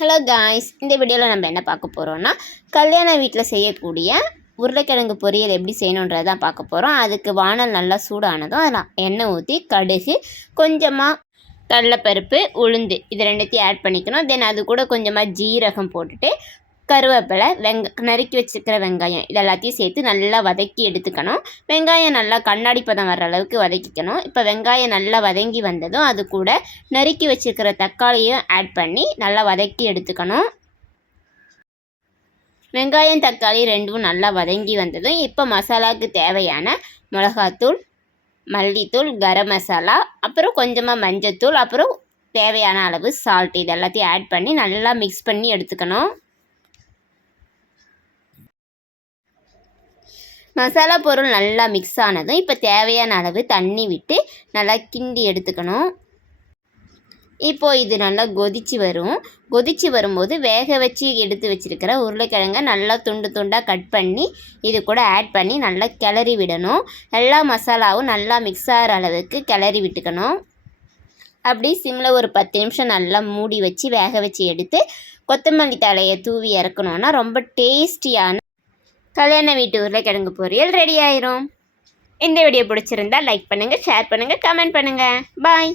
Hello guys இந்த வீடியோவில் நம்ம என்ன பார்க்க போகிறோன்னா கல்யாண வீட்டில் செய்யக்கூடிய உருளைக்கிழங்கு பொரியல் எப்படி செய்யணுன்றதை தான் பார்க்க போகிறோம் அதுக்கு வானல் நல்லா சூடானதும் அதில் எண்ணெய் ஊற்றி கடுகு கொஞ்சமாக கடலைப்பருப்பு உளுந்து இது ரெண்டுத்தையும் ஆட் பண்ணிக்கணும். தென் அது கூட கொஞ்சமாக ஜீரகம் போட்டுட்டு கருவேப்பிலை வெங்க நறுக்கி வச்சுருக்கிற வெங்காயம் இது எல்லாத்தையும் சேர்த்து நல்லா வதக்கி எடுத்துக்கணும். வெங்காயம் நல்லா கண்ணாடி பதம் வர அளவுக்கு வதக்கிக்கணும். இப்போ வெங்காயம் நல்லா வதங்கி வந்ததும் அது கூட நறுக்கி வச்சுருக்கிற தக்காளியும் ஆட் பண்ணி நல்லா வதக்கி எடுத்துக்கணும். வெங்காயம் தக்காளி ரெண்டும் நல்லா வதங்கி வந்ததும் இப்போ மசாலாவுக்கு தேவையான மிளகாத்தூள் மல்லித்தூள் கரம் மசாலா அப்புறம் கொஞ்சமாக மஞ்சத்தூள் அப்புறம் தேவையான அளவு சால்ட் இது எல்லாத்தையும் ஆட் பண்ணி நல்லா மிக்ஸ் பண்ணி எடுத்துக்கணும். மசாலா பொருள் நல்லா மிக்ஸ் ஆனதும் இப்போ தேவையான அளவு தண்ணி விட்டு நல்லா கிண்டி எடுத்துக்கணும். இப்போ இது நல்லா கொதிச்சு வரும். கொதிச்சு வரும்போது வேக வச்சு எடுத்து வச்சுருக்கிற உருளைக்கிழங்கை நல்லா துண்டு துண்டாக கட் பண்ணி இது கூட ஆட் பண்ணி நல்லா கிளறி விடணும். எல்லா மசாலாவும் நல்லா மிக்ஸ் ஆகிற அளவுக்கு கிளறி விட்டுக்கணும். அப்படி சிம்மில் ஒரு பத்து நிமிஷம் நல்லா மூடி வச்சு வேக வச்சு எடுத்து கொத்தமல்லி தலையை தூவி இறக்கணுன்னா ரொம்ப டேஸ்டியான கல்யாண வீட்டு உருளைக்கிழங்கு பொரியல் ரெடி ஆயிரும். இந்த வீடியோ பிடிச்சிருந்தா லைக் பண்ணுங்கள் ஷேர் பண்ணுங்கள் கமெண்ட் பண்ணுங்கள் பாய்